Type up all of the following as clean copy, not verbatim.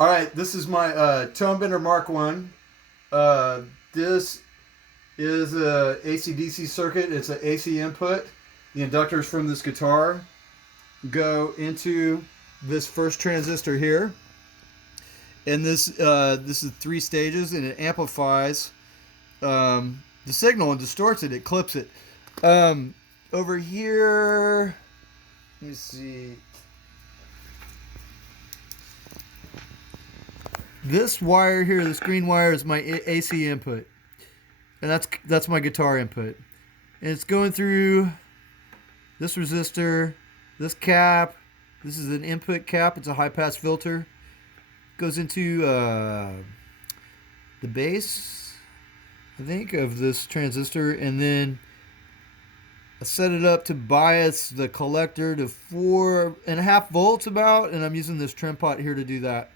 All right, this is my Tone Bender Mark One. This is a AC/DC circuit. It's an AC input. The inductors from this guitar go into this first transistor here, and this is three stages, and it amplifies the signal and distorts it. It clips it. Over here, let me see. This wire here, this green wire, is my AC input, and that's my guitar input, and it's going through this resistor, this cap. This is an input cap. It's a high pass filter. Goes into the base, I think, of this transistor, and then I set it up to bias the collector to 4.5 volts about, and I'm using this trim pot here to do that.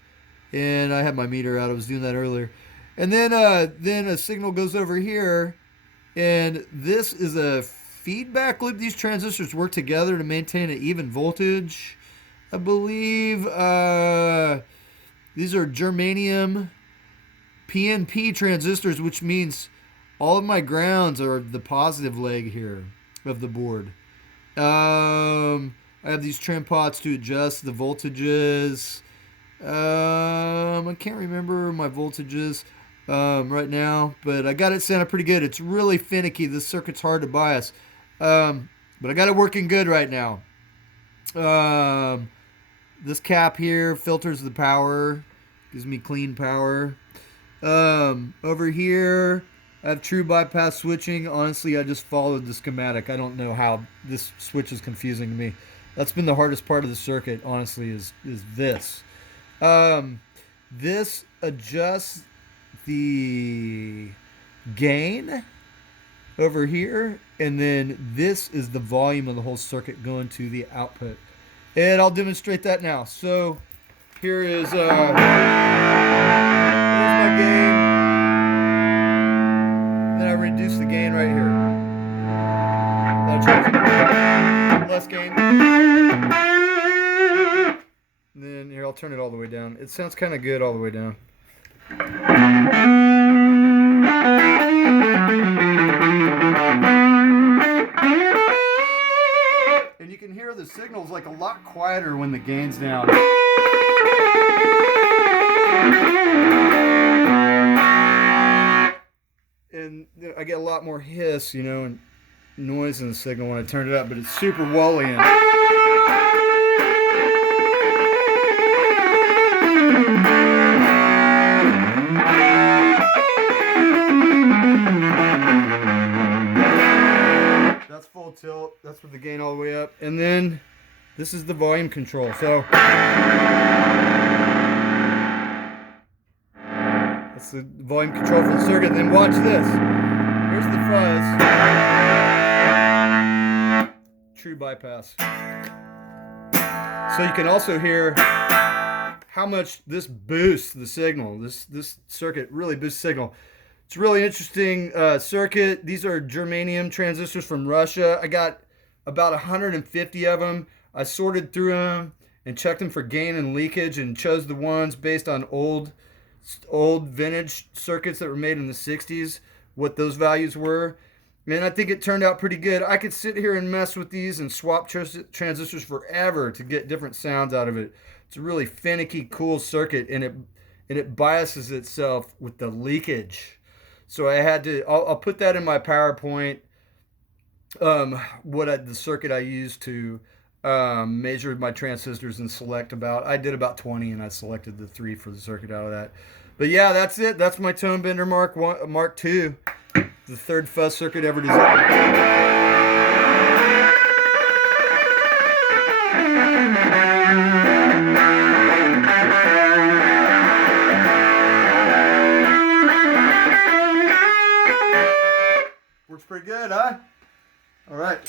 And I had my meter out. I was doing that earlier. And then a signal goes over here, and this is a feedback loop. These transistors work together to maintain an even voltage, I believe. These are germanium PNP transistors, which means all of my grounds are the positive leg here of the board. I have these trim pots to adjust the voltages. I can't remember my voltages right now, but I got it set up pretty good. It's really finicky. This circuit's hard to bias, but I got it working good right now. This cap here filters the power, gives me clean power. Over here, I have true bypass switching. Honestly, I just followed the schematic. I don't know how this switch is confusing to me. That's been the hardest part of the circuit, honestly, is this. This adjusts the gain over here, and then this is the volume of the whole circuit going to the output. And I'll demonstrate that now. So here is here's my gain. Then I reduce the gain right here. That'll change it. Less gain. And then here, I'll turn it all the way down. It sounds kind of good all the way down. And you can hear the signals like a lot quieter when the gain's down. And I get a lot more hiss, and noise in the signal when I turn it up, but it's super Wallian. That's full tilt. That's with the gain all the way up. And then this is the volume control. So that's the volume control for the circuit. Then watch this. Here's the fuzz. True bypass. So you can also hear how much this boosts the signal. This circuit really boosts signal. It's a really interesting circuit. These are germanium transistors from Russia. I got about 150 of them. I sorted through them and checked them for gain and leakage, and chose the ones based on old vintage circuits that were made in the 60s, what those values were. And I think it turned out pretty good. I could sit here and mess with these and swap transistors forever to get different sounds out of it. It's a really finicky, cool circuit, and it biases itself with the leakage. So I had to. I'll put that in my PowerPoint. The circuit I used to measure my transistors and select about. I did about 20, and I selected the 3 for the circuit out of that. But yeah, that's it. That's my Tone Bender Mark II, the third fuzz circuit ever designed. Works pretty good, huh? All right.